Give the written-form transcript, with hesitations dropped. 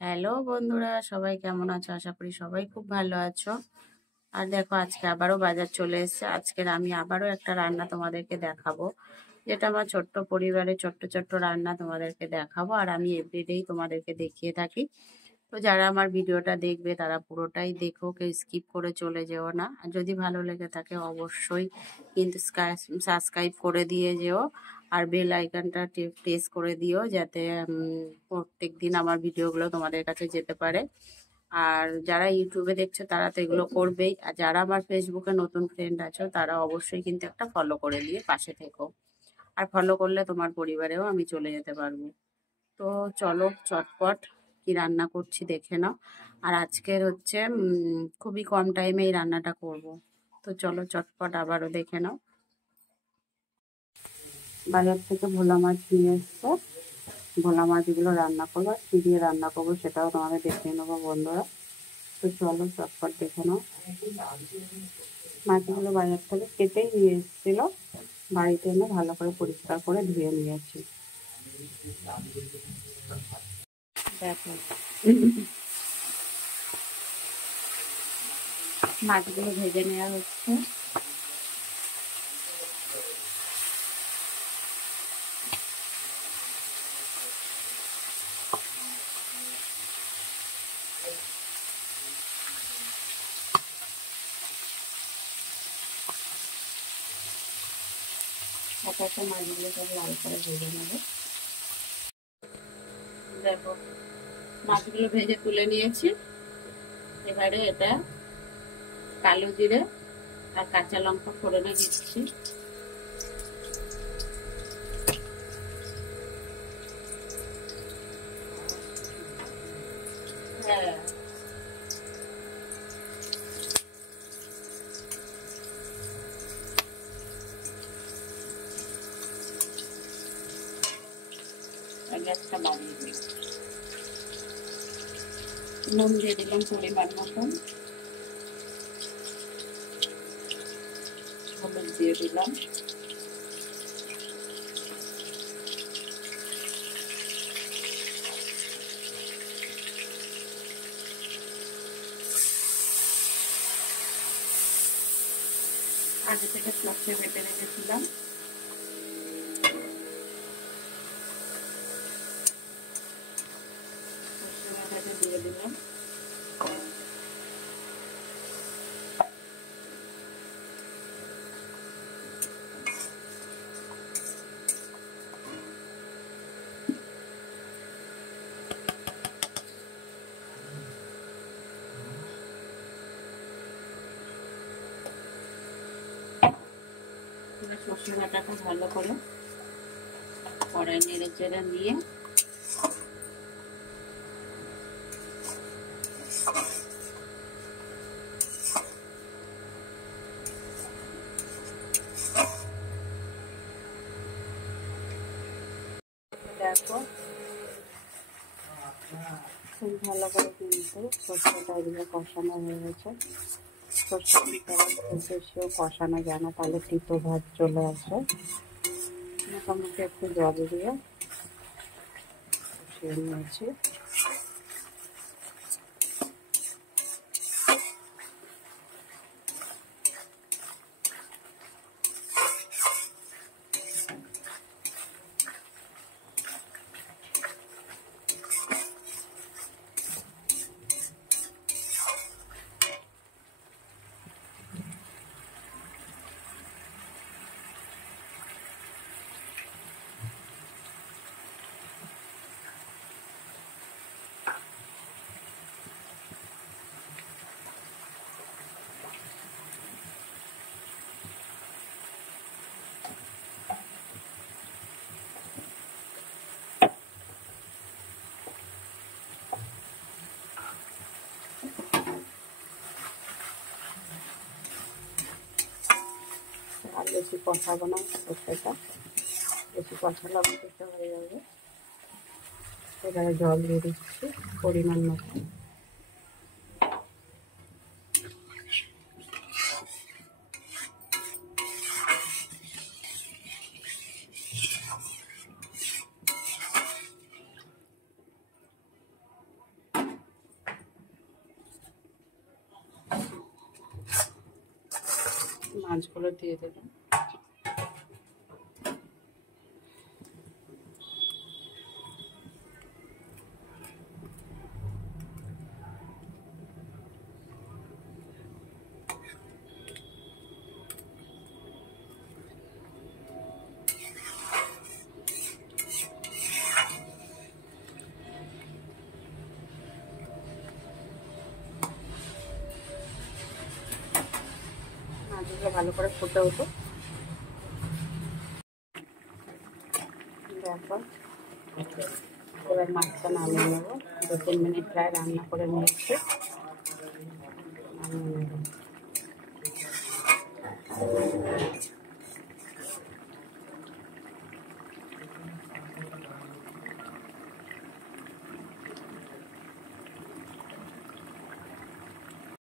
Hello বন্ধুরা, সবাই কেমন আছো? আশা করি সবাই খুব ভালো আছো। আর দেখো, আজকে আবারও বাজার চলে এসেছে। আজকের আমি আবারও একটা রান্না তোমাদেরকে দেখাবো, যেটা আমার ছোট্ট পরিবারের ছোট্ট ছোট্ট রান্না তোমাদেরকে দেখাবো। আর আমি এভরিডেই তোমাদেরকে দেখিয়ে থাকি। তো যারা আমার ভিডিওটা দেখবে তারা পুরোটাই দেখো, কেউ স্কিপ করে চলে যেও না। আর যদি ভালো লেগে থাকে অবশ্যই কিন্তু সাবস্ক্রাইব করে দিয়ে যেও, আর বেল আইকনটা প্রেস করে দিও, যাতে প্রত্যেক দিন আমার ভিডিওগুলো তোমাদের কাছে যেতে পারে। আর যারা ইউটিউবে দেখছো তারা তো এগুলো করবেই, আর যারা আমার ফেসবুকে নতুন ফ্রেন্ড আছো তারা অবশ্যই কিন্তু একটা ফলো করে দিয়ে পাশে থেকো। আর ফলো করলে তোমার পরিবারেও আমি চলে যেতে পারবো। তো চলো চটপট কি রান্না করছি দেখে নাও। আর আজকের হচ্ছে খুবই কম টাইমে এই রান্নাটা করব। তো চলো চটপট আবারও দেখে নাও। বাজার থেকে ভোলা মাছ নিয়ে এসছে, ভোলা মাছগুলো রান্না করবো। আর কী দিয়ে রান্না করবো সেটাও তোমাদের দেখিয়ে নেবো বন্ধুরা। তো চলো চটপট দেখে নাও। মাছগুলো বাজার থেকে কেটেই নিয়ে এসেছিলো, বাড়িতে এনে ভালো করে পরিষ্কার করে ধুয়ে নিয়েছি। দেখো মাছগুলো ভেজে নেওয়া হচ্ছে। একটা মাছগুলো সব লাল করে ভেজে নেবে। দেখো মাছগুলো ভেজে তুলে নিয়েছি। এবারে এটা কালো জিরে আর কাঁচা লঙ্কা ফোড়নে দিচ্ছি। হ্যাঁ, গ্যাসটা বাড়িয়ে দিই। নুন দিয়ে দিলাম পরিমাণ মতন, হলুদ দিয়ে দিলাম, আগে থেকে সর্ষে বেটে রেখেছিলাম, সর্ষে বাটাটা দিয়ে দিলাম। সর্ষে বাটাটা ভালো করে কড়াই নেড়ে চেড়ে নিয়ে দেখো খুব ভালো করে কিন্তু সর্ষেটা এদিকে কষানো হয়ে গেছে। সর্ষেটা খুব বেশিও কষানো যায় না, তাহলে তিতো ভাত চলে আসে। মোটামুটি একটু জল দিয়ে কষিয়ে নিয়েছি। আর বেশি কষাবো না, সর্ষেটা বেশি কষালে আমার তেতো হয়ে যাবে। এবারে জল দিয়ে দিচ্ছি পরিমাণ মতো। মাছগুলো দিয়ে দেবো। মাছগুলো ভালো করে ফুটে উঠো। দেখো এবার মাছটা নামিয়ে নেবো। 2-3 মিনিট প্রায় রান্না করে নিয়েছি, নামিয়ে নেবো।